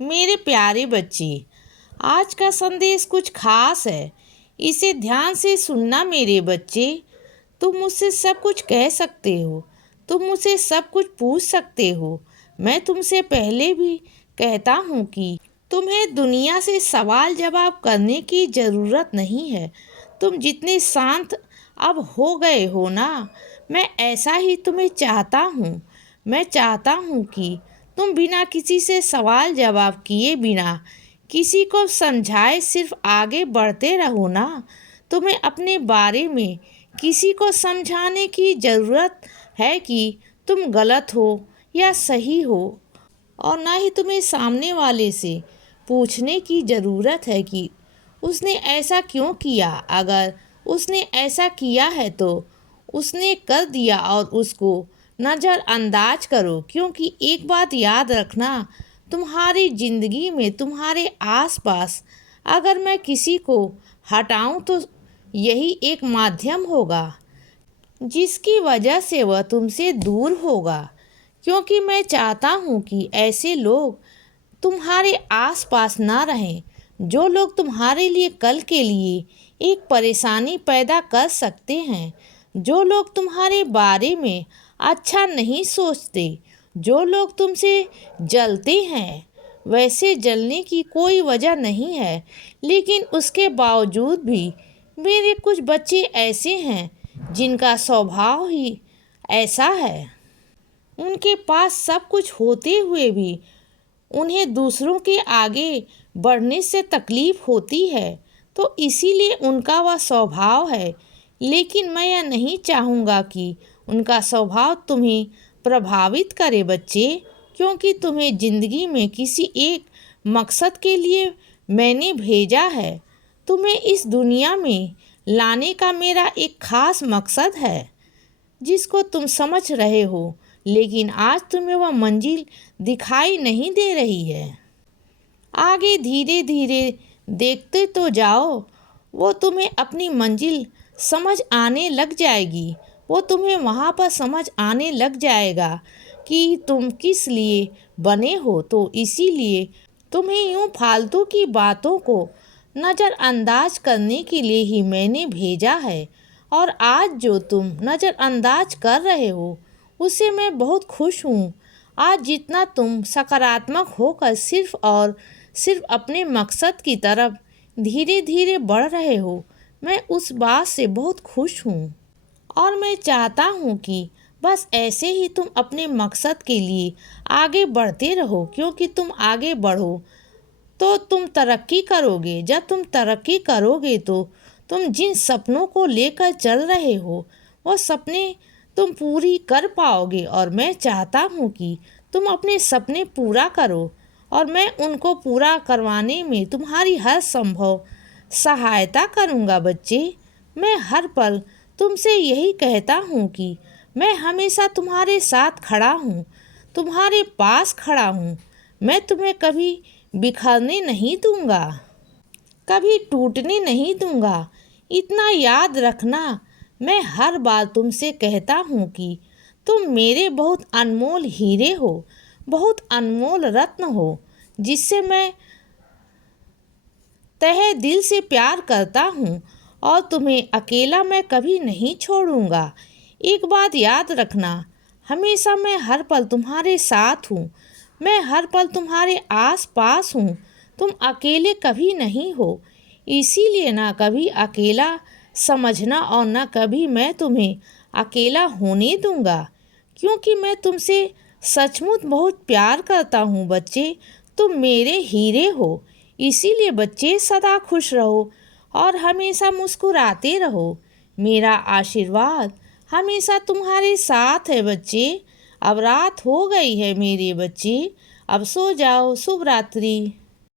मेरे प्यारे बच्चे, आज का संदेश कुछ खास है। इसे ध्यान से सुनना मेरे बच्चे। तुम मुझसे सब कुछ कह सकते हो, तुम मुझसे सब कुछ पूछ सकते हो। मैं तुमसे पहले भी कहता हूँ कि तुम्हें दुनिया से सवाल जवाब करने की ज़रूरत नहीं है। तुम जितने शांत अब हो गए हो ना, मैं ऐसा ही तुम्हें चाहता हूँ। मैं चाहता हूँ कि तुम बिना किसी से सवाल जवाब किए, बिना किसी को समझाए सिर्फ आगे बढ़ते रहो ना। तुम्हें अपने बारे में किसी को समझाने की ज़रूरत है कि तुम गलत हो या सही हो, और ना ही तुम्हें सामने वाले से पूछने की ज़रूरत है कि उसने ऐसा क्यों किया। अगर उसने ऐसा किया है तो उसने कर दिया और उसको नज़रअंदाज करो, क्योंकि एक बात याद रखना, तुम्हारी ज़िंदगी में तुम्हारे आसपास अगर मैं किसी को हटाऊं तो यही एक माध्यम होगा जिसकी वजह से वह तुमसे दूर होगा। क्योंकि मैं चाहता हूँ कि ऐसे लोग तुम्हारे आसपास ना रहें, जो लोग तुम्हारे लिए कल के लिए एक परेशानी पैदा कर सकते हैं, जो लोग तुम्हारे बारे में अच्छा नहीं सोचते, जो लोग तुमसे जलते हैं। वैसे जलने की कोई वजह नहीं है, लेकिन उसके बावजूद भी मेरे कुछ बच्चे ऐसे हैं जिनका स्वभाव ही ऐसा है। उनके पास सब कुछ होते हुए भी उन्हें दूसरों के आगे बढ़ने से तकलीफ होती है, तो इसीलिए उनका वह स्वभाव है। लेकिन मैं यह नहीं चाहूँगा कि उनका स्वभाव तुम्हें प्रभावित करे बच्चे, क्योंकि तुम्हें ज़िंदगी में किसी एक मकसद के लिए मैंने भेजा है। तुम्हें इस दुनिया में लाने का मेरा एक खास मकसद है जिसको तुम समझ रहे हो, लेकिन आज तुम्हें वह मंजिल दिखाई नहीं दे रही है। आगे धीरे धीरे देखते तो जाओ, वो तुम्हें अपनी मंजिल समझ आने लग जाएगी। वो तुम्हें वहाँ पर समझ आने लग जाएगा कि तुम किस लिए बने हो। तो इसीलिए तुम्हें यूँ फालतू की बातों को नज़रअंदाज करने के लिए ही मैंने भेजा है। और आज जो तुम नज़रअंदाज कर रहे हो उससे मैं बहुत खुश हूँ। आज जितना तुम सकारात्मक होकर सिर्फ और सिर्फ अपने मकसद की तरफ धीरे धीरे बढ़ रहे हो, मैं उस बात से बहुत खुश हूँ। और मैं चाहता हूँ कि बस ऐसे ही तुम अपने मकसद के लिए आगे बढ़ते रहो, क्योंकि तुम आगे बढ़ो तो तुम तरक्की करोगे। जब तुम तरक्की करोगे तो तुम जिन सपनों को लेकर चल रहे हो वो सपने तुम पूरी कर पाओगे। और मैं चाहता हूँ कि तुम अपने सपने पूरा करो, और मैं उनको पूरा करवाने में तुम्हारी हर संभव सहायता करूँगा बच्चे। मैं हर पल तुमसे यही कहता हूँ कि मैं हमेशा तुम्हारे साथ खड़ा हूँ, तुम्हारे पास खड़ा हूँ। मैं तुम्हें कभी बिखरने नहीं दूँगा, कभी टूटने नहीं दूँगा। इतना याद रखना, मैं हर बार तुमसे कहता हूँ कि तुम मेरे बहुत अनमोल हीरे हो, बहुत अनमोल रत्न हो, जिससे मैं तहे दिल से प्यार करता हूँ। और तुम्हें अकेला मैं कभी नहीं छोड़ूंगा। एक बात याद रखना, हमेशा मैं हर पल तुम्हारे साथ हूँ, मैं हर पल तुम्हारे आस पास हूँ। तुम अकेले कभी नहीं हो, इसीलिए ना कभी अकेला समझना और ना कभी मैं तुम्हें अकेला होने दूंगा, क्योंकि मैं तुमसे सचमुच बहुत प्यार करता हूँ बच्चे। तुम मेरे हीरे हो। इसीलिए बच्चे सदा खुश रहो और हमेशा मुस्कुराते रहो। मेरा आशीर्वाद हमेशा तुम्हारे साथ है बच्चे। अब रात हो गई है मेरे बच्चे, अब सो जाओ। शुभ रात्रि।